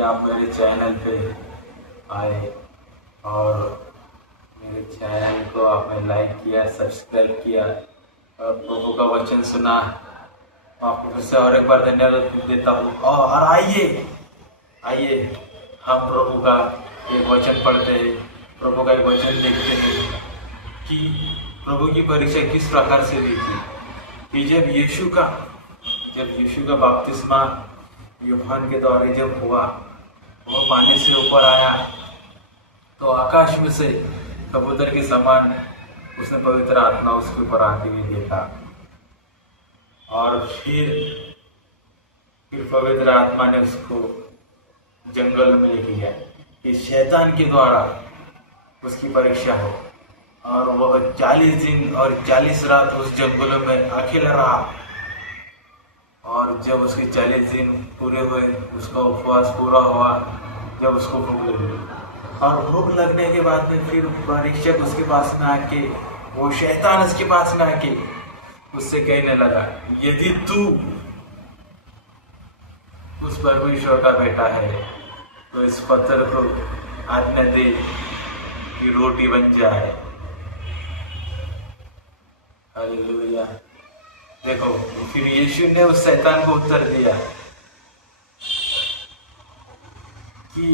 कि आप मेरे चैनल पे आए और मेरे चैनल को आपने लाइक किया, सब्सक्राइब किया और प्रभु का वचन सुना। आपको फिर से और एक बार धन्यवाद देता हूँ। और आइए हम प्रभु का एक वचन पढ़ते हैं, प्रभु का एक वचन देखते हैं कि प्रभु की परीक्षा किस प्रकार से हुई थी। कि जब यीशु का बपतिस्मा यूहन्ना के द्वारा जब हुआ, वह पानी से ऊपर आया तो आकाश में से कबूतर के समान उसने पवित्र आत्मा उसके ऊपर आते हुए देखा। और फिर पवित्र आत्मा ने उसको जंगल में लेके गया कि शैतान के द्वारा उसकी परीक्षा हो। और वह 40 दिन और 40 रात उस जंगलों में अकेला रहा। और जब उसके 40 दिन पूरे हुए, उसका उपवास पूरा हुआ, जब उसको भूख लगी और भूख लगने के बाद में फिर परीक्षक उसके पास में आके, वो शैतान उसके पास में आके उससे कहने लगा, यदि तू उस परमेश्वर का बेटा है तो इस पत्थर को आज्ञा दे कि रोटी बन जाए। हालेलुया। देखो, फिर यीशु ने उस शैतान को उत्तर दिया कि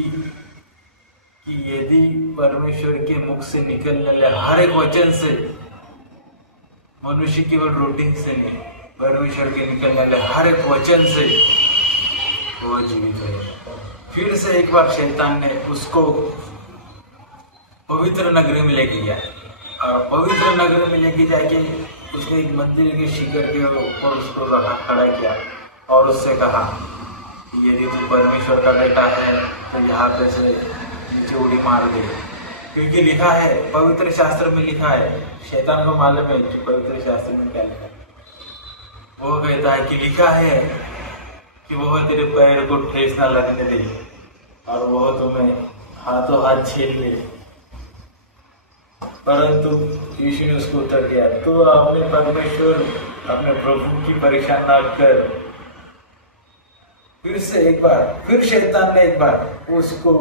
यदि परमेश्वर के मुख से निकलने वाले हर एक वचन से, मनुष्य केवल रोटी से नहीं, परमेश्वर के निकलने वाले हर एक वचन से वो जीवित है। फिर से एक बार शैतान ने उसको पवित्र नगरी में लेके गया और पवित्र नगरी में लेके जाके उसने एक मंदिर के शिखर के ऊपर उसको रखा, खड़ा किया और उससे कहा कि यदि तू परमेश्वर का बेटा है तो यहाँ पे से नीचे उड़ी मार दे, क्योंकि लिखा है, पवित्र शास्त्र में लिखा है। शैतान को मालूम है कि पवित्र शास्त्र में क्या लिखा है। वो कहता है कि लिखा है कि वह तेरे पैर को ठेस न लगने दे और वह तुम्हें हाथों हाथ छीन ले। परंतु यीशु ने उसको उत्तर दिया, तो अपने परमेश्वर, अपने प्रभु की परीक्षा न कर। फिर शैतान ने एक बार उसको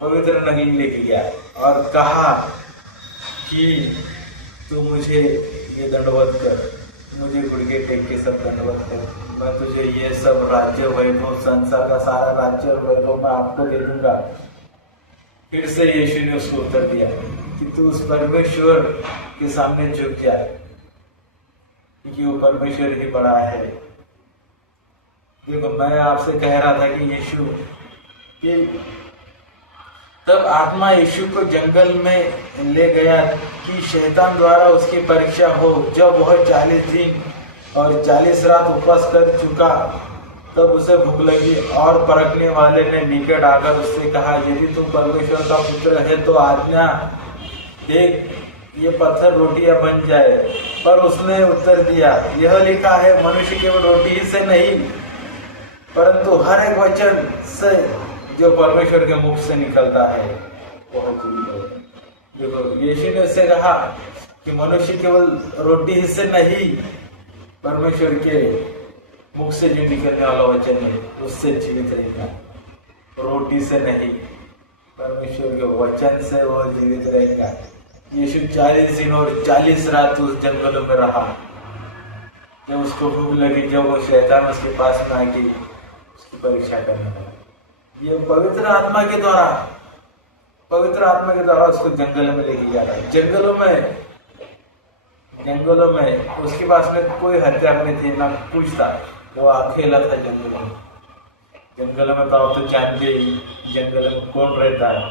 पवित्र नगरी लेके गया और कहा कि तू मुझे ये दंडवत कर, मुझे गुड़के टेक के सब दंडवत कर, मैं तुझे ये सब राज्य वैभव, संसार का सारा राज्य और वैभव मैं आपको दे दूंगा। फिर से यीशु ने उसको उत्तर दिया कि तू उस परमेश्वर के सामने झुक जा, क्योंकि वो परमेश्वर ही बड़ा है। देखो, मैं आपसे कह रहा था कि यीशु कि तब आत्मा यीशु को जंगल में ले गया कि शैतान द्वारा उसकी परीक्षा हो। जब वह 40 दिन और 40 रात उपवास कर चुका, तब उसे भूख लगी और परखने वाले ने निकट आकर उससे कहा, यदि तुम परमेश्वर का पुत्र है तो आज्ञा देख, ये पत्थर रोटियां बन जाए। पर उसने उत्तर दिया, यह लिखा है, मनुष्य केवल रोटी ही से नहीं परंतु हर एक वचन से जो परमेश्वर के मुख से निकलता है वह जीवित है। देखो, यीशु ने उससे कहा कि मनुष्य केवल रोटी ही से नहीं, परमेश्वर के मुख से जो निकलने वाला वचन है उससे जीवित रहेगा। रोटी से नहीं, परमेश्वर के वचन से वह जीवित रहेगा। यीशु 40 दिन और 40 रात उस जंगलों में रहा। जब उसको भूख लगी, जब वो शैतान उसके पास में आके उसकी परीक्षा करने लगा, ये पवित्र आत्मा के द्वारा उसको जंगल में लेके जा रहा है। जंगलों में उसके पास में कोई हथियार नहीं थे, ना कुछ था। वो अकेला था जंगल में। तो आप तो जानते ही जंगल में कौन रहता है।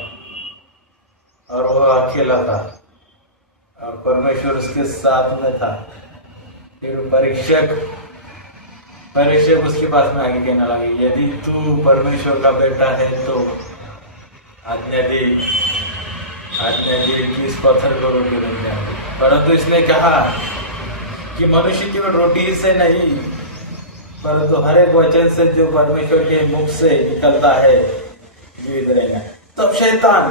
और वो अकेला था और परमेश्वर उसके साथ में था। फिर परीक्षक उसके पास में आगे कहने लगे, यदि तू परमेश्वर का बेटा है तो आज्ञा दे कि इस पत्थर को रोटी बन जाए। परंतु इसने कहा कि मनुष्य केवल रोटी से नहीं परंतु हर एक वचन से जो परमेश्वर के मुख से निकलता है जीवित रहेगा। तब शैतान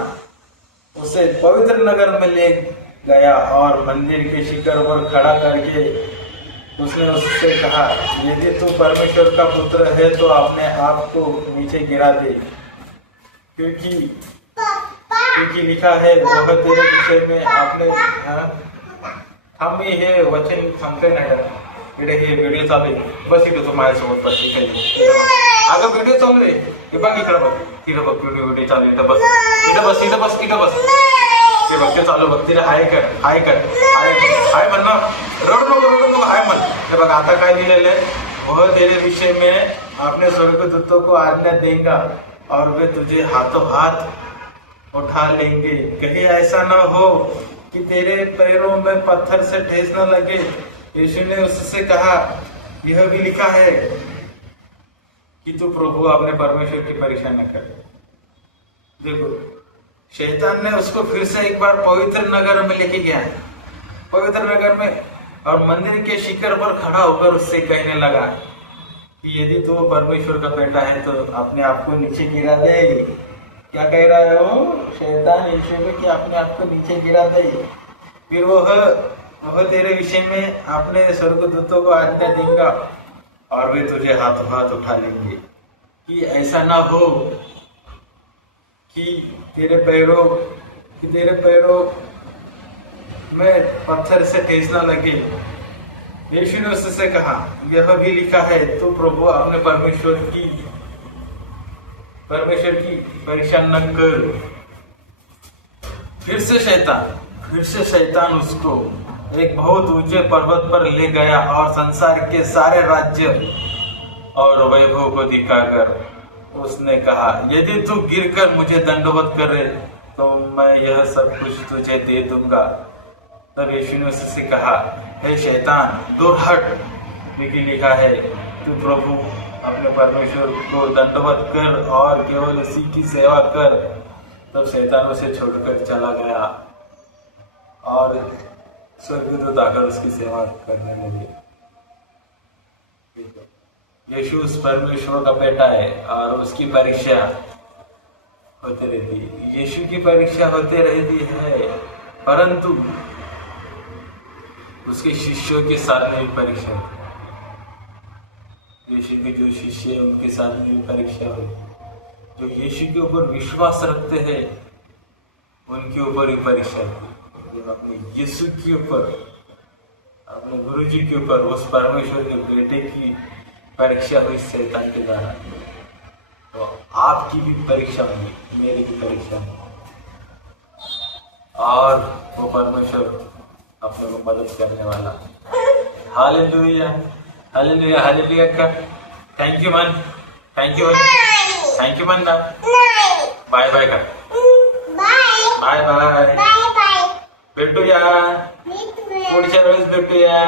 उसे पवित्र नगर में ले गया और मंदिर के शिखर पर खड़ा करके उसने उससे कहा, यदि तू परमेश्वर का पुत्र है तो अपने आप को नीचे गिरा दे, क्योंकि लिखा है वह तेरे विषय में आपने हम ही हे वचन सांगते नाही का इकडे हे व्हिडिओ चालू आहे. बस इकडे तू माझ्यासोबत बस इकडे. अगं व्हिडिओ चालू आहे हे बघ इकडे बघ तिथं बघ व्हिडिओ चालू आहे इथं बस इथं बस इथं बस इथं बस ते बघ ते चालू बघ तिला हाय कर हाय कर हाय म्हण ना रडू नको हाय म्हण. हे बघ आता काय लिहिलेलं आहे, वह तेरे विषय में अपने स्वर्गदूतों को आज्ञा देगा और वे तुझे हाथों हाथ उठा लेंगे, कहीं ऐसा न हो कि तेरे पैरों में पत्थर से ठेस न लगे. यीशु ने उससे कहा, यह भी लिखा है कि तू प्रभु अपने परमेश्वर की परीक्षा न कर. देखो शैतान ने उसको फिर से एक बार पवित्र नगर में लेके गया, पवित्र नगर में, और मंदिर के शिखर पर खड़ा होकर उससे कहने लगा कि यदि तू परमेश्वर का बेटा है तो अपने आप को नीचे गिरा दे. क्या कह रहा है वो शैतान यीशु में कि अपने आप को नीचे गिरा दे. फिर वह तेरे विषय में अपने स्वर्गदूतों को आज्ञा देगा और वे तुझे हाथों हाथ उठा लेंगे, कि ऐसा ना हो कि तेरे पैरों में पत्थर से ठेस न लगे. यीशु ने उससे कहा, यह भी लिखा है तू प्रभु अपने परमेश्वर की परीक्षा न कर. फिर से शैतान उसको एक बहुत ऊंचे पर्वत पर ले गया और संसार के सारे राज्य और वैभव को दिखाकर उसने कहा, यदि तू गिरकर मुझे दंडवत करे तो मैं यह सब कुछ तुझे दे दूंगा. तब यीशु ने उससे कहा, हे शैतान दूर हट, क्योंकि लिखा है तू प्रभु अपने परमेश्वर को दंडवत कर और केवल उसी की सेवा कर. तब शैतान उसे छोड़कर चला गया और स्वर्गदूत आकर उसकी सेवा करने लगे. यीशु उस परमेश्वर का बेटा है और उसकी परीक्षा होती रहती है. यीशु की परीक्षा होती रहती है, परंतु उसके शिष्यों के साथ में भी परीक्षा होती है. यीशु के जो शिष्य है उनके साथ में भी परीक्षा होती है. जो यीशु के ऊपर विश्वास रखते हैं उनके ऊपर ही परीक्षा होती है. अपने यीशु के ऊपर, अपने गुरु जी के ऊपर, उस परमेश्वर के बेटे की परीक्षा हुई शैतान के द्वारा, तो आपकी भी परीक्षा होगी, मेरी भी परीक्षा होगी, और वो परमेश्वर अपने को मदद करने वाला. हालेलुया हालेलुया हालेलुया का थैंक यू मन, थैंक यू मन ना. बाय बाय का बाय बाय भेटूया पुढच्या वेळेस भेटूया.